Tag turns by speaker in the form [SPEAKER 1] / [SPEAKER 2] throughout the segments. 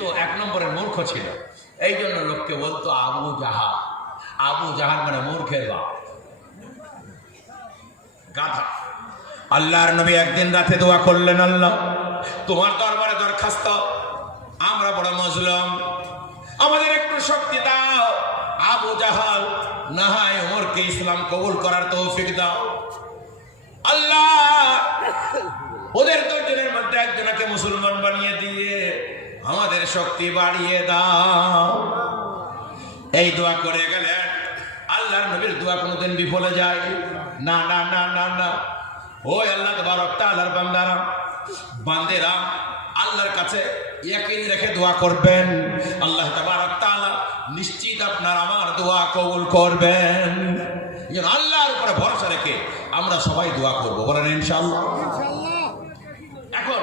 [SPEAKER 1] তো এক নম্বরের মূর্খ ছিল। এই জন্য লোককে বলতো, আবু জাহাল আবু জাহাল মানে মূর্খের বাপ। গাধা। আল্লাহর নবী একদিন রাতে দোয়া করলেন, আল্লাহ, তোমার দরবারে দরখাস্ত, আমরা বড় মজলুম। আমাদের একটু শক্তি দাও। আবু জাহাল না হয় ওমরকে ইসলাম কবুল করার তৌফিক দাও। আল্লাহ, ওদের দুজনের মধ্যে একজনকে মুসলমান বানিয়ে আমাদের শক্তি বাড়িয়ে দাও। এই দোয়া করে গেলেন আল্লাহর নবীর দোয়া কোনোদিন বিফলে যায়। না না না না না। ওই আল্লাহ তবারক তাআলার বান্দারা, বান্দেরা আল্লাহর কাছে ইয়াকিন রেখে দোয়া করবেন। আল্লাহ তবারক তাআলা নিশ্চিত আপনার আমার দোয়া কবুল করবেন। আল্লাহর উপরে ভরসা রেখে আমরা সবাই দোয়া করব। বলেন ইনশাআল্লাহ এখন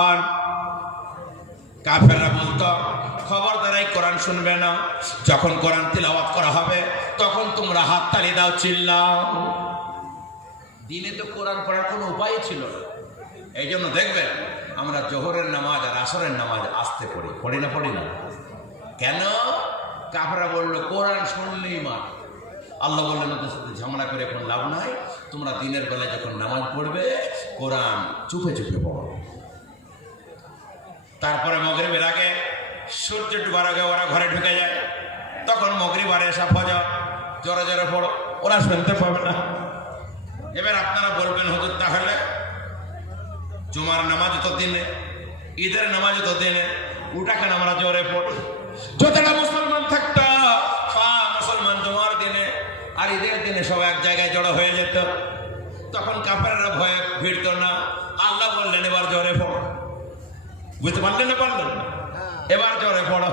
[SPEAKER 1] শুনবে না। যখন কোরআন তিলাওয়াত করা হবে, তখন তোমরা হাত তালি দাও, চিল্লাও। দিনে তো কোরআন পড়ার কোনো উপায় ছিল না। এই জন্য দেখবেন আমরা জোহরের নামাজ আর আসরের নামাজ আসতে পড়ি। পড়ি না পড়ি না? কেন? কাফেররা বলল, কোরআন শুনলেই মার। আল্লাহ বললেন, ওদের সাথে ঝামেলা করে এখন লাভ নাই। তোমরা দিনের বেলায় যখন নামাজ পড়বে, কোরআন চুপে চুপে পড়ো। তারপরে মগরিবের আগে সূর্য ডুবার আগে ওরা ঘরে ঢুকে যায়। তখন মগরিবার এসা ফজা জোরে জোরে পড়ো। ওরা শুনতে পাবে না। এবার আপনারা বলবেন, হুজুর, তাহলে জুমার নামাজ তো দিনে, ঈদের নামাজ তো দিনে কেন আমরা জোরে পড়ি? যতটা মুসলমান থাকতো মুসলমান জুমার দিনে আর ঈদের দিনে সব এক জায়গায় জড়ো হয়ে যেত। তখন কাপড়েরা ভয়ে ভিড়ত না। আল্লাহ বললেন, এবার জোরে পড়ো। বুঝতে পারলেন না পারলেন? এবার জোরে পড়ো।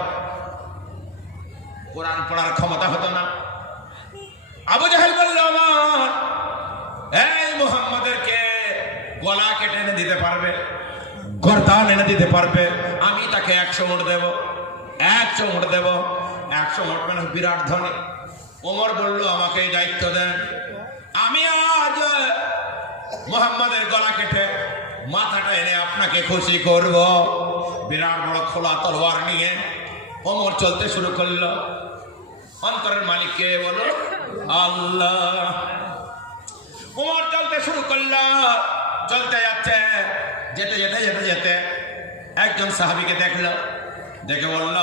[SPEAKER 1] কোরআন পড়ার ক্ষমতা হতো না। আবু জাহেল বলল, আমার, এই মোহাম্মদেরকে গলা কেটে এনে দিতে পারবে, গরদান এনে দিতে পারবে। আমি তাকে একশো মোট দেব, একশো মোট দেব। একশো মোট মানে বিরাট ধনী। ওমর বলল, আমাকে দায়িত্ব দেন। আমি আজ মোহাম্মদের গলা কেটে মাথাটা এনে আপনাকে খুশি করব। বিরাট বড় খোলা তলোয়ার নিয়ে ওমর চলতে শুরু করল। অন্তরের মালিককে বলো আল্লাহ। উমর চলতে শুরু করল। চলতে যাচ্ছে, যেতে যেতে যেতে যেতে একজন সাহাবিকে দেখল। দেখে বলল,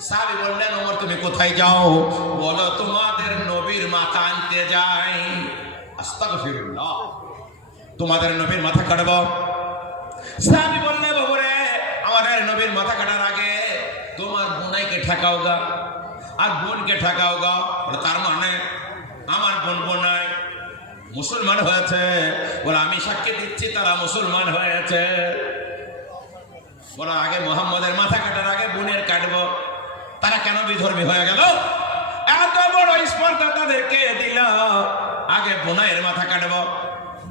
[SPEAKER 1] সাহাবি বললেন, ওমর, তুমি কোথায় যাও? বলো, তোমাদের নবীর মাথা আনতে যাই। আস্তাগফিরুল্লাহ। তোমাদের নবীর মাথা কাটব? সাহাবি বললে, বাবুরে, আমাদের নবীর মাথা কাটার আগে তোমার বোনাইকে ঠেকাও গা, আর বোনকে ঠেকাও গা। তার মানে আমার বোন বোনাই মুসলমান হয়েছে। বলে, আমি সাক্ষী দিচ্ছি, তারা মুসলমান হয়েছে। বলে, আগে মোহাম্মদের মাথা কাটার আগে বোনের কাটবো। তারা কেন বিধর্মী হয়ে গেল? এত বড় স্পর্ধা তাদেরকে দিল। আগে বোনাইয়ের মাথা কাটবো।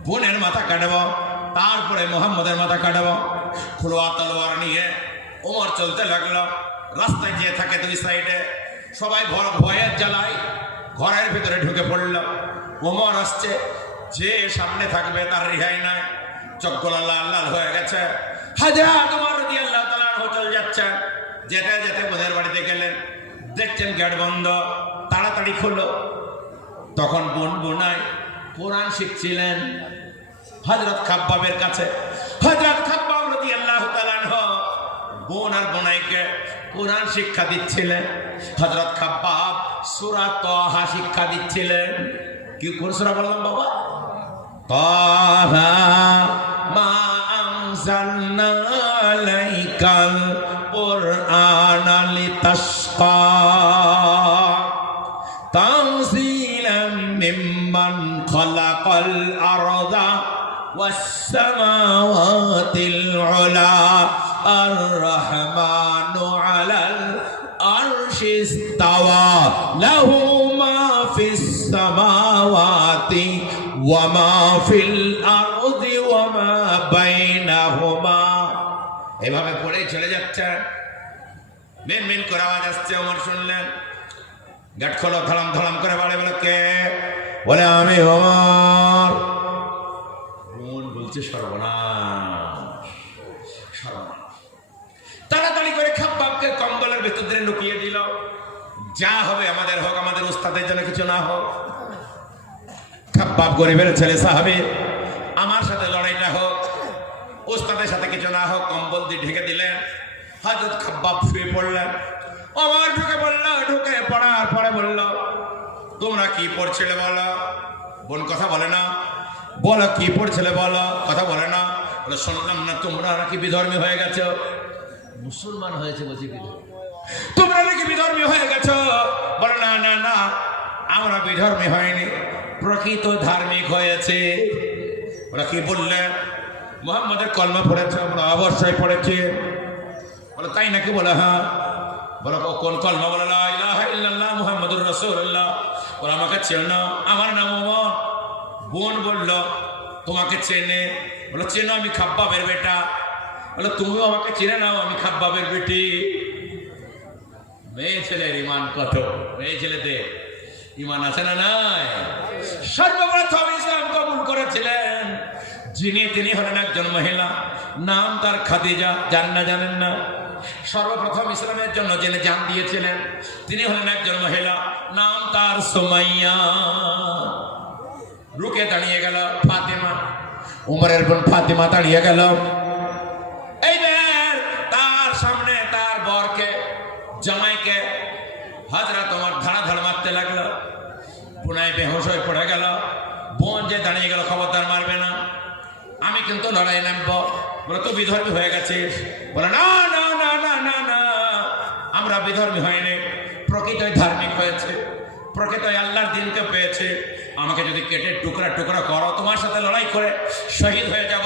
[SPEAKER 1] বোনের মাথা কাটবো, তারপরে মোহাম্মদের মাথা কাটবো। খুলোয়া তলোয়ার নিয়ে ওমর চলতে লাগল। রাস্তায় যে থাকে দুই সাইডে। সবাই ভয় ভয়ের জ্বালায়, ঘরের ভিতরে ঢুকে পড়ল। ওমর আসছে, যে সামনে থাকবে তার রিহাই নাই। চক্কল আল্লাহ আল্লাহ হয়ে গেছে। হাজার তোমার রদি আল্লাহ তালা হোটেল যাচ্ছেন। যেতে যেতে বোধের বাড়িতে গেলেন। দেখছেন গেট বন্ধ, তাড়াতাড়ি খুললো তখন বোন বোনাই কোরআন শিখছিলেন হজরত খাব্বাবের কাছে। হজরত খাব্বাব রদি আল্লাহ বোন আর বোনাইকে কোরআন শিক্ষা দিচ্ছিলেন। হজরত খাব্বাব সুরা তহা শিক্ষা দিচ্ছিলেন। কি কোন সুরা বললাম বাবা? তহা خلق الأرض والسماوات العلا الرحمن على العرش استوى ইস্তাওয়া লাহু মা ফিস সামাওয়াতি ওয়া মা ফিল আরদি ওয়া মা বাইনাহুমা এভাবে পড়ে চলে যাচ্ছে মিন মিন করে আওয়াজ আসছে ওমর শুনলেন গেট খোলো ধলাম ধলাম করে বাড়ি বলে কে বলে, আমি ওমর মন বলছে সর্বনাশ তাড়াতাড়ি করে খাপ্পাবকে কম্বলের ভেতর দিয়ে লুকিয়ে দিল। যা হবে আমাদের হোক, আমাদের উস্তাদের জন্য কিছু না হোক। খাপ্পাব গরিবের ছেলে সাহাবি, আমার সাথে লড়াইটা হোক, উস্তাদের সাথে কিছু না হোক, কম্বল দিয়ে ঢেকে দিলেন। হজরত খাব্বাব শুয়ে পড়লেন। আমার ঢুকে পড়ল ঢুকে পড়ার পরে বলল তোমরা কি পড়ছিলে বলো? বোন কথা বলে না। বলো কি পড়ছিলে বলো? কথা বলে না। বলে শুনলাম না তোমরা নাকি বিধর্মী হয়ে গেছ। মুসলমান হয়েছে বলছি তোমরা নাকি বিধর্মী হয়ে গেছ? বলে না না না আমরা বিধর্মী হয়নি প্রকৃত ধার্মিক হয়েছে। ওরা কি বললে? মোহাম্মদের কলমা পড়েছে আমরা অবশ্যই পড়েছি। বলে তাই নাকি বলে হ্যাঁ? বলো কোন কলমা বলে মুহাম্মাদুর রাসূলুল্লাহ। বলে আমাকে চেনো আমার নাম ওমর। বোন বলল, তোমাকে চেনে? বলে চেনো আমি খাব্বাবের বেটা। বলে তুমিও আমাকে চেনে নাও, আমি খাব্বাবের বেটি। মেয়ে ছেলের ইমান কত মেয়ে ছেলেদের ইমান আছে না নাই? সর্বপ্রথম ইসলাম কবুল করেছিলেন। যিনি, তিনি হলেন একজন মহিলা। নাম তার খাদিজা জান না জানেন না। সর্বপ্রথম ইসলামের জন্য যিনি জান দিয়েছিলেন, তিনি হলেন একজন মহিলা। নাম তার সোমাইয়া রুকে দাঁড়িয়ে গেল ফাতেমা উমরের বোন ফাতেমা দাঁড়িয়ে গেল এইবার তার সামনে তার বরকে জামাইকে হাজরা তোমার ধাড়া ধাড় মারতে লাগল পুনায় বেহোশ হয়ে পড়ে গেল বোন যে দাঁড়িয়ে গেল খবরদার মারবে না আমি কিন্তু লড়াই নামব বলে তুই বিধর্মী হয়ে গেছিস বলে না না না না না না আমরা বিধর্মী হয়নি প্রকৃতই আল্লাহর দিনকে পেয়েছে। আমাকে যদি কেটে টুকরা টুকরা করো, তোমার সাথে লড়াই করে শহীদ হয়ে যাব।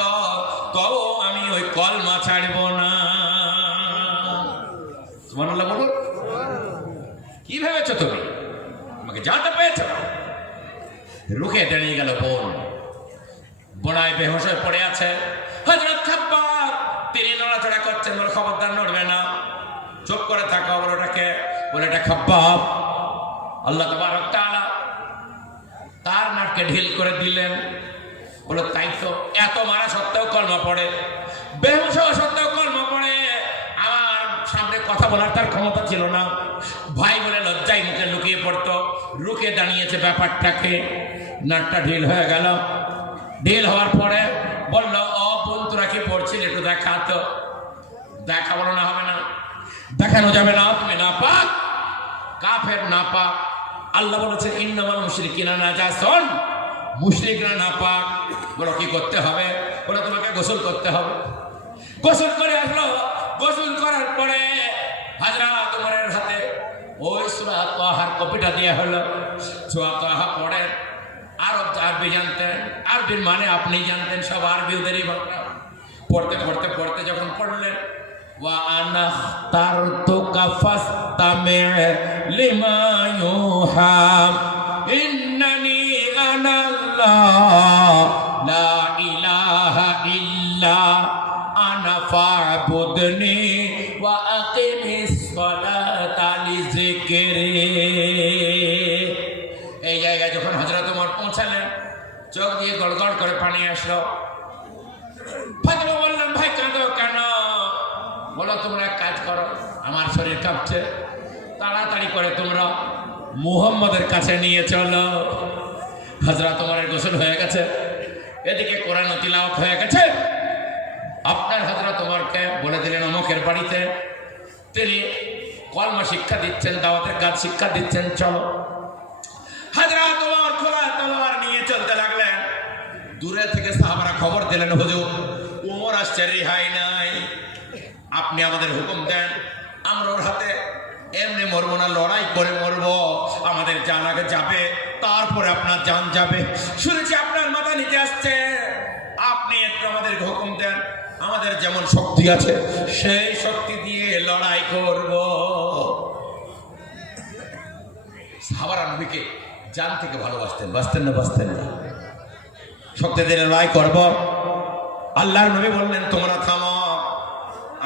[SPEAKER 1] তবু আমি ওই কলমা ছাড়ব না। সুবহানাল্লাহ বলুন কি ভেবেছো তুমি? আমাকে জানতে পেয়েছ। রুখে দাঁড়িয়ে গেল বোন। বোনায় বেহোশ হয়ে পড়ে আছে। হজরত খাব্বাব, তিনি নড়াচড়া করছেন বলে খবরদার নড়বে না। চুপ করে থাকা, বলে ওটাকে, বলে এটা খাব্বাব। আল্লাহ তাআলা তার নাটকে ঢিল করে দিলেন। বলে, তাই তো এত মারা সত্ত্বেও কলমা পড়ে। হওয়া সত্ত্বেও কলমা পড়ে। আমার সামনে কথা বলার তার ক্ষমতা ছিল না। ভাই বলে, লজ্জায় মুখে লুকিয়ে পড়তো। লুকিয়ে দাঁড়িয়েছে ব্যাপারটাকে। নাটটা ঢিল হয়ে গেল। ঢিল হওয়ার পরে বলল, ও বোন, তোরা কি পড়ছিল? একটু দেখা তো। দেখা বলো না, হবে না। দেখানো যাবে না। তুমি না পাক কাফের না পাক আল্লাহ বলেছেন ইন্নামাল মুশরিকিনা মুশরিকরা না পাক বলো, কি করতে হবে? বলে, তোমাকে গোসল করতে হবে। গোসল করে আসলো। গোসল করার পরে হাজরা তোমার হাতে ওই সুরা তোহার কপিটা দিয়ে হলো। সুরা তোহা পড়ে। আরব আরবি জানতেন। আরবির মানে আপনি জানতেন, সব আরবি ওদেরই পড়তে পড়তে পড়তে যখন পড়লেন وأنا اخترتك فاستمع لما يوحى إنني أنا الله لا إله إلا أنا فاعبدني وأقم الصلاة لذكري এই জায়গায় যখন হজরত উমর পৌঁছালেন চোখ দিয়ে গড়গড় করে পানি আসলো শরীর কাঁপছে। তাড়াতাড়ি করে তোমরা মুহাম্মদের কাছে নিয়ে চলো। হাজরা তোমার গোসল হয়ে গেছে। এদিকে কোরআন তিলাওয়াত হয়ে গেছে। আপনার হাজরা তোমারকে বলে দিলেন, অমুকের বাড়িতে তিনি কলমা শিক্ষা দিচ্ছেন, দাওয়াতের কাজ শিক্ষা দিচ্ছেন, চলো। হাজরা তোমার খোলা তলোয়ার নিয়ে চলতে লাগলেন। দূরে থেকে সাহাবারা খবর দিলেন, হুজুর উমর আসছে রেহাই নাই। আপনি আমাদের হুকুম দেন আমরা ওর হাতে এমনি মরবো না লড়াই করে মরবো। আমাদের জান আগে যাবে, তারপরে আপনার জান যাবে। শুনেছি আপনার মাথা নিতে আসছে। আপনি একটু আমাদের হুকুম দেন, আমাদের যেমন শক্তি আছে, সেই শক্তি দিয়ে লড়াই করব। সাহাবারা নবীকে জান থেকে ভালোবাসতেন, বাঁচতেন না বাঁচতেন না। শক্তি দিয়ে লড়াই করব। আল্লাহর নবী বললেন, তোমরা থামো।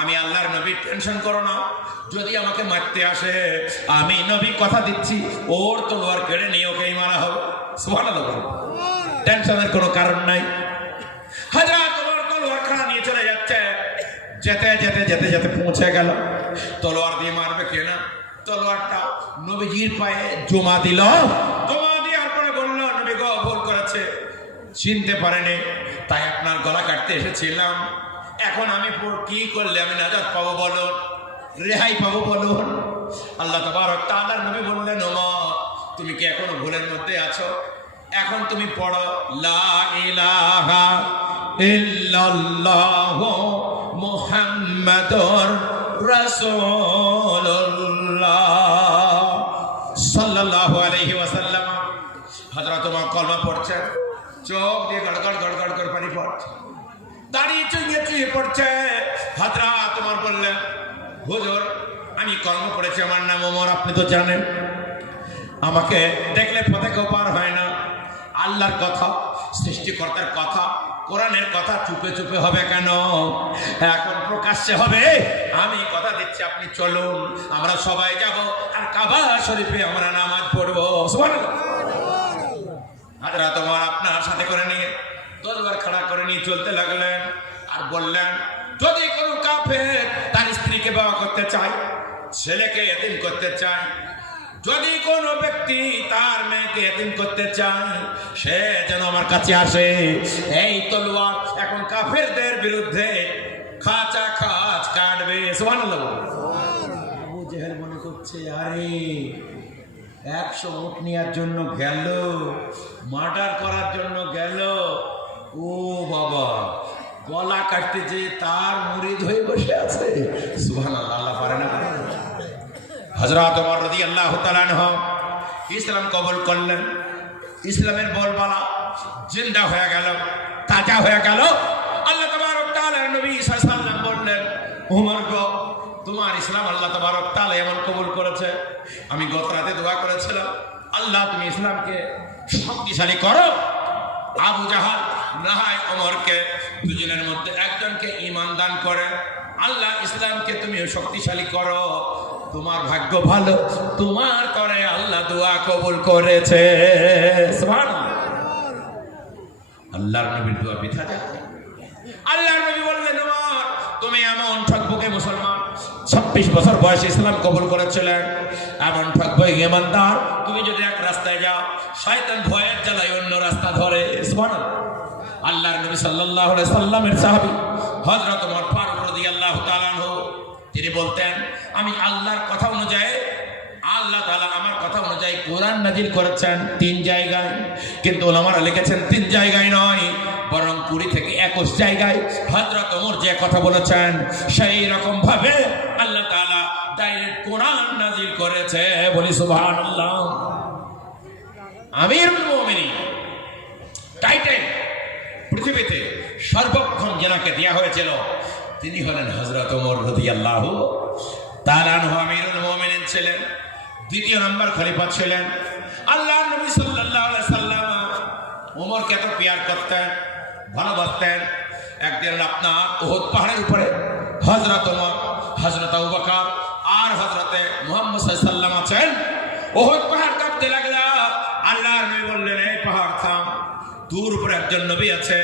[SPEAKER 1] আমি আল্লাহর নবী টেনশন করো না। যদি আমাকে মারতে আসে, আমি নবী কথা দিচ্ছি, ওর তলোয়ার কেড়ে নিয়ে ওকেই মারা হবে। সুবহানাল্লাহ বলুন। টেনশনের কোনো কারণ নাই। হাজার তলোয়ার খানা নিয়ে চলে যাচ্ছে। যেতে যেতে যেতে যেতে পৌঁছে গেল। তলোয়ার দিয়ে মারবে কে না? তলোয়ারটা নবীজির পায়ে জমা দিল। জমা দেওয়ার পরে বলল, নবী গো, ভুল করেছে। চিনতে পারেনি। তাই আপনার গলা কাটতে এসেছিলাম। এখন আমি কি করলে আমি নাজাত পাবো বলুন? রেহাই পাবো বলুন। আল্লাহ তবারক তাআলার নবী বললেন, ওমর, তুমি কি এখনও ভুলের মধ্যে আছো? এখন তুমি পড়ো, লা ইলাহা ইল্লাল্লাহ কলমা পড়ছে, চোখ দিয়ে গড়গড় গড়গড় করে পানি পড়ছে। দাঁড়িয়ে চুইয়ে চুইয়ে পড়ছে। হাজরা তোমার বললেন হুজুর, আমি কর্ম করেছি আমার নাম ওমর, আপনি তো জানেন। আমাকে দেখলে পথে কেউ পার হয় না। আল্লাহর কথা, সৃষ্টিকর্তার কথা, কোরআনের কথা চুপে চুপে হবে কেন? এখন প্রকাশ্যে হবে, আমি কথা দিচ্ছি, আপনি চলুন, আমরা সবাই যাব, আর কাবা শরীফে আমরা নামাজ পড়ব। হাজরা তোমার আপনার সাথে করে নিয়ে, দরবার খাড়া করে নিয়ে চলতে লাগলেন, আর বললেন তার স্ত্রীকে বাবা করতে চায় ছেলেকে এতিম করতে চায় যদি কোনো ব্যক্তি তার মেয়েকে এতিম করতে চায়, সে যেন আমার কাছে আসে। এই তলোয়ার এখন কাফেরদের বিরুদ্ধে খাঁচা খাঁচ কাটবে জেহেল মনে করছে, আরে, একশো উট নেওয়ার জন্য গেল, মার্ডার করার জন্য গেল। ও বাবা। গলা কাটতে যে তার মুরিদ হয়ে বসে আছে। সুহান আল্লাহ পারে না। হজরত ওমর রদি আল্লাহ ইসলাম কবুল করলেন। ইসলামের বলবালা জিন্দা হয়ে গেল, তাজা হয়ে গেল। আল্লাহ তাআলার নবী সাল্লাম বললেন, উমর গো, তোমার ইসলাম আল্লাহ তবারক তাআলা এমন কবুল করেছে। আমি গত রাতে দোয়া করেছিলাম, আল্লাহ তুমি ইসলামকে শক্তিশালী করো। আবু জাহাল নাহায় অমরকে দুজনের মধ্যে একজনকে ইমান দান করে। আল্লাহ ইসলামকে তুমি শক্তিশালী করো। তোমার ভাগ্য ভালো। তোমার করে আল্লাহ দোয়া কবুল করেছে। আল্লাহর নবীর দোয়া বৃথা যায়। আল্লাহর নবী বললেন তুমি এমন ঠকবুকে মুসলমান। ছাব্বিশ বছর বয়সে ইসলাম কবুল করেছিলেন। এমন ঠকবই ইমানদার তুমি যদি এক রাস্তায় যাও, শয়তান ভয়ের জ্বালায় অন্য রাস্তা ধরে। সুবহানাল্লাহ। আল্লাহর নবী সাল্লাল্লাহু আলাইহি সাল্লামের সাহাবী হযরত ওমর ফারুক রাদিয়াল্লাহু তাআলা তিনি বলতেন, আমি আল্লাহর কথা অনুযায়ী, আল্লাহ তাআলা আমার কথা অনুযায়ী কোরআন নাজিল করেছেন তিন জায়গায়, কিন্তু ওলামারা লিখেছেন তিন জায়গায় নয়, বরং কুড়ি থেকে একুশ জায়গায়। হজরত ওমর যে কথা বলেছেন, সেই রকম ভাবে আল্লাহ তাআলা ডাইরেক্ট কোরআন নাজিল করেছে। বলি, সুবহানাল্লাহ। আমিরুল মুমিনিন টাইটেল পৃথিবীতে সর্বক্ষণ যেনাকে দেওয়া হয়েছিল, তিনি হলেন হজরত ওমর রাদিয়াল্লাহু তাআলা আনহু, আমিরুল ছিলেন, দ্বিতীয় নম্বর খলিফা ছিলেন। আল্লাহ নবী আলাইহি সাল্লাম ওমরকে এত পিয়ার করতেন ভালোবাসতেন একদিন আপনার ওহদ পাহাড়ের উপরে হজরত ওমর হজরত আবু বকর আর হজরতে মুহাম্মদ সাল্লাম আছেন। ওহদ পাহাড় কাঁপতে লাগলা, আল্লাহর নবী বললেন, এই পাহাড় থাম, দূর উপরে একজন নবী আছে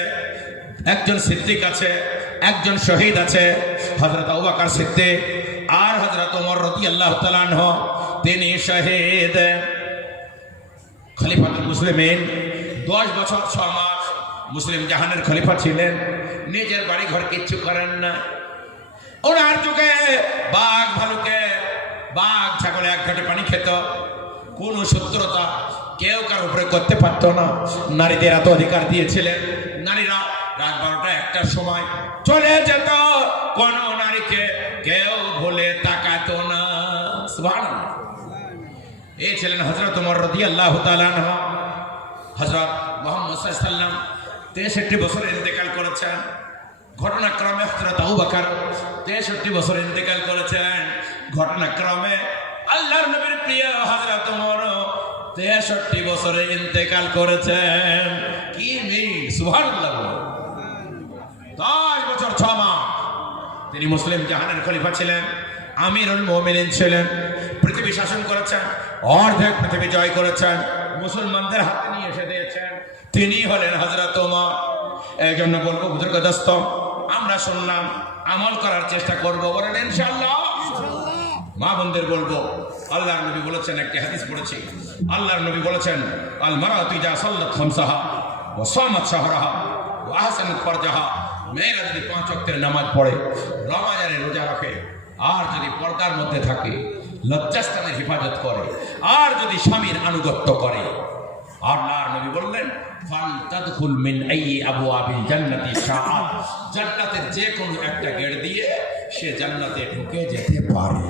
[SPEAKER 1] একজন সিদ্দিক আছে, একজন শহীদ আছে হজরত আবুবাকার সিদ্দিক আর হজরত ওমর রাদিয়াল্লাহু তাআলা আনহু। তিনি শহীদ। খলিফাতুল মুসলিমিন, দশ বছর ছ মাস মুসলিম জাহানের খলিফা ছিলেন। নিজের বাড়ি ঘর কিচ্ছু করেন না। ওনার যুগে বাঘ ভালুকে, বাঘ, ছাগলে এক ঘাটে পানি খেত। কোন শত্রুতা কেউ কার উপরে করতে পারতো না। নারীদের এত অধিকার দিয়েছিলেন। নারীরা রাত বারোটা একটার সময় চলে যেত। কোন নারীকে কেউ ভুলে তাকাতো না। এই ছিলেন হজরত উমর রদি আল্লাহ হজরত মোহাম্মদ তেষট্টি বছর ইন্তেকাল করেছেন। ঘটনাক্রমে হজরত আবু বাকার তেষট্টি বছর ইন্তেকাল করেছেন। ঘটনাক্রমে আল্লাহর নবীর প্রিয় হজরত উমর তেষট্টি বছরে ইন্তেকাল করেছেন। কি মিল? সুবহানাল্লাহ দশ বছর ছ মাস তিনি মুসলিম জাহানের খলিফা ছিলেন আমিরুল মোমিনিন ছিলেন পৃথিবী শাসন করেছেন অর্ধেক পৃথিবী জয় করেছেন মুসলমানদের হাতে নিয়ে এসে দিয়েছেন। তিনি হলেন হজরত ওমর। এই জন্য বলব বুজুর্গ দোস্ত আমরা শুনলাম আমল করার চেষ্টা করব বলেন ইনশাল্লাহ মা বোনদের বলব আল্লাহর নবী বলেছেন একটি হাদিস পড়েছি। আল্লাহর নবী বলেছেন আল মারাতু ইজা সাল্লাত খামসাহা ওয়া সামাত শাহরাহা ওয়া আহসানাত ফারজাহা। মেয়েরা যদি পাঁচ অক্টের নামাজ পড়ে রমাজানে রোজা রাখে, আর যদি পর্দার মধ্যে থাকে লজ্জাস্থানের হেফাজত করে, আর যদি স্বামীর আনুগত্য করে। আল্লাহ নবী বললেন ফাল তাদখুল মিন আইয়ি আবওয়াবিল জান্নাতি শাআত জান্নাতের যে কোনো একটা গেট দিয়ে সে জান্নাতে ঢুকে যেতে পারে।